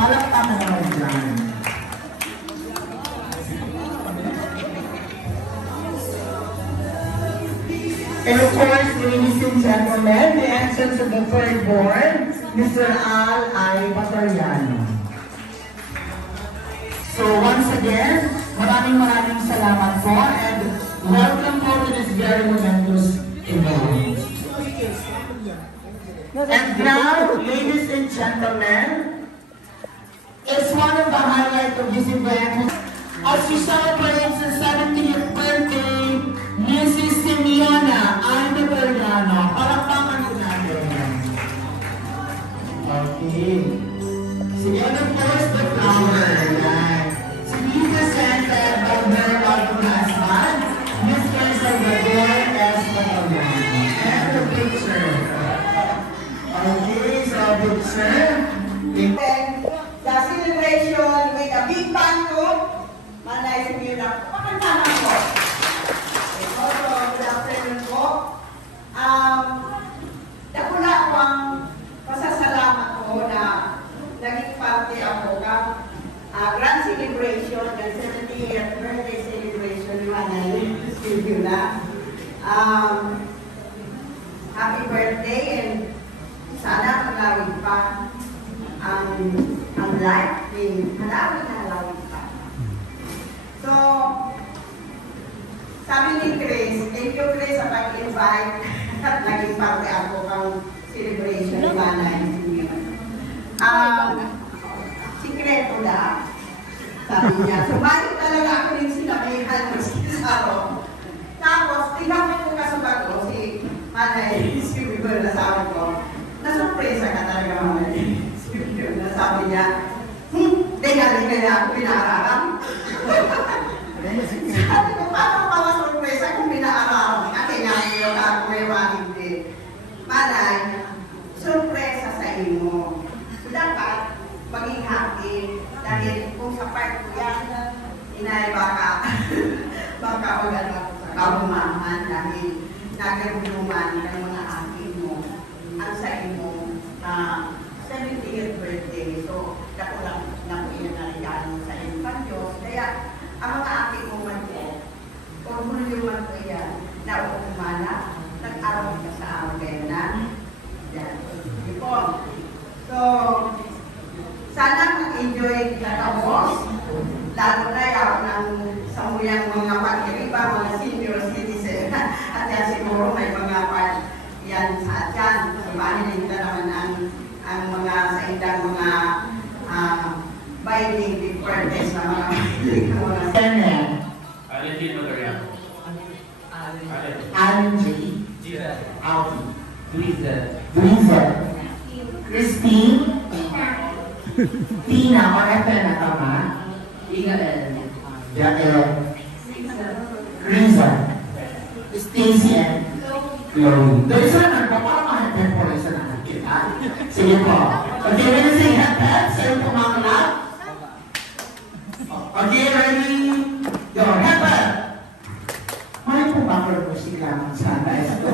Palakpakan naman dyan. And of course, ladies and gentlemen, the entrance of the third board, Mr. Al I. Patoriano. So once again, maraming salamat po and welcome po to this very momentous event. And now, ladies and gentlemen, it's one of the highlights of this event as we celebrate the 70th birthday, Mrs. Simeona I. Patoriano. Palakpakan po natin. Okay. And of course, the flower. To be presented by her lovely husband, Mr. Salvador S. Patoriano. And the picture. Okay, so picture. The celebration with a big banquet. Manay Simeona. Pakantama ko. Also, good afternoon po. Dakula ko ang pasasalamat ko na naging parte ako ng grand celebration, ng 70th birthday celebration ni Manay Simeona. Happy birthday and sana malawig pa ang life ni halawig pa. So, sabi ni Chris, thank you Chris sa pag-invite at naging parte ako ng celebration ni Manay Simeona. Sikreto na, sabi niya. Sumalit talaga ako rin sinabihan ng sisaro. Tapos, tinapit ko kasabat ko si Manay Simeona, sabi ko, nasurpresa ka talaga Manay Simeona, sabi niya, tingnan na ako pinaararam. Sabi ko, paano pa masurpresa kung pinaararam? Kasi nga yung ako may hindi. Manay, surpresa sa imo. So, dapat maging happy dahil kung sa part ko yan, inay baka maganda ko sa kabumahan dahil nagaguluman ng mga aking mo ang sa imo 70th birthday. So, dako lang na po yan na regalo sa iyong Diyos. Kaya, ang mga aking mo man po, orgulyo man po yan, na uumana, nag-araw ka sa akin na yan. So, sana mag-enjoy kita tapos, lalo na yaw ng samuyang mga pag-iriba, mga senior citizen, at yan siguro may mga yan sa atyan. Sumahin nila naman ang mga sa indang mga binding before test na mga Alin Patoriano. Allen J. Alvin. Dweezer. Christine. Tina, correct na tama? Jael. Riza. Stacy and Chloe. Doon isa naman po, parang mahal po rin sa naman kita. Sige po. Okay, ready to say head sa'yo po mga kalap? Okay, ready? Go, head. Mahal po ba ko po sila sana ito?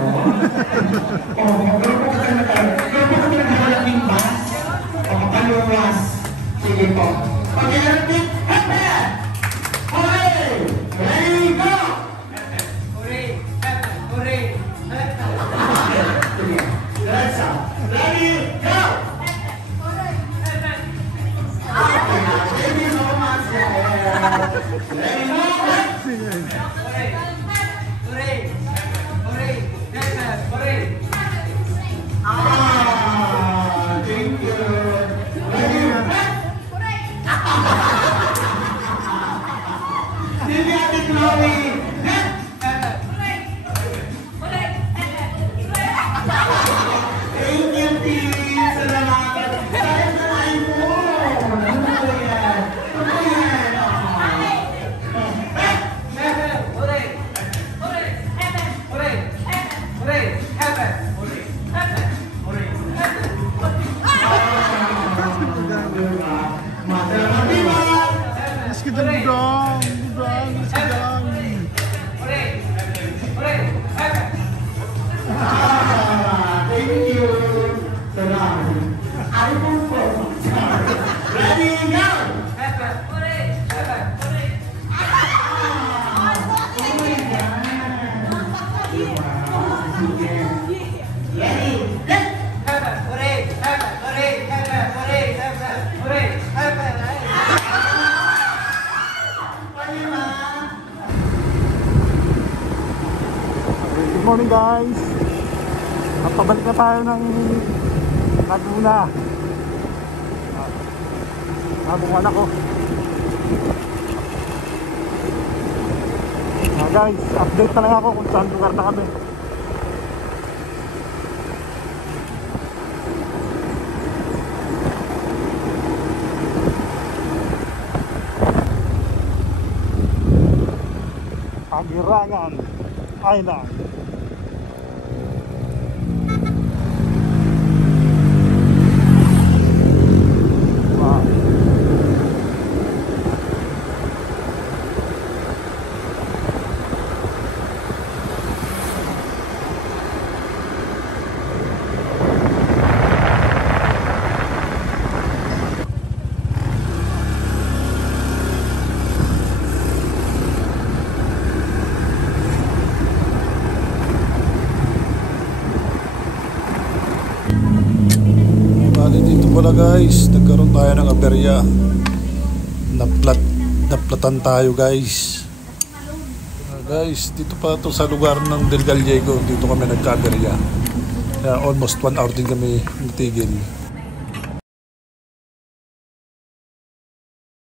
Pero po ka nagkakalaking bus? O kapaluwas? Sige po. Okay, ready? Head! Hooray! Ready, go! Let's go! Ready, go! Thank you so much. Ready, thank you. Ready, Sili Ate Chloe. Thank you, Tim. Salamat. Kaya na mo. Ano po yan? Ano po yan? morning guys. At pabalik na tayo ng Laguna. Nabungan ako. Guys, update na lang ako kung saan lugar na kami. Agirangan Island. Wow. Dito pala guys, nagkaroon tayo ng aberya. Naplatan tayo guys. Guys, dito pa to sa lugar ng Del Gallego. Dito kami nagka-aberya. Kaya almost 1 hour din kami natigil.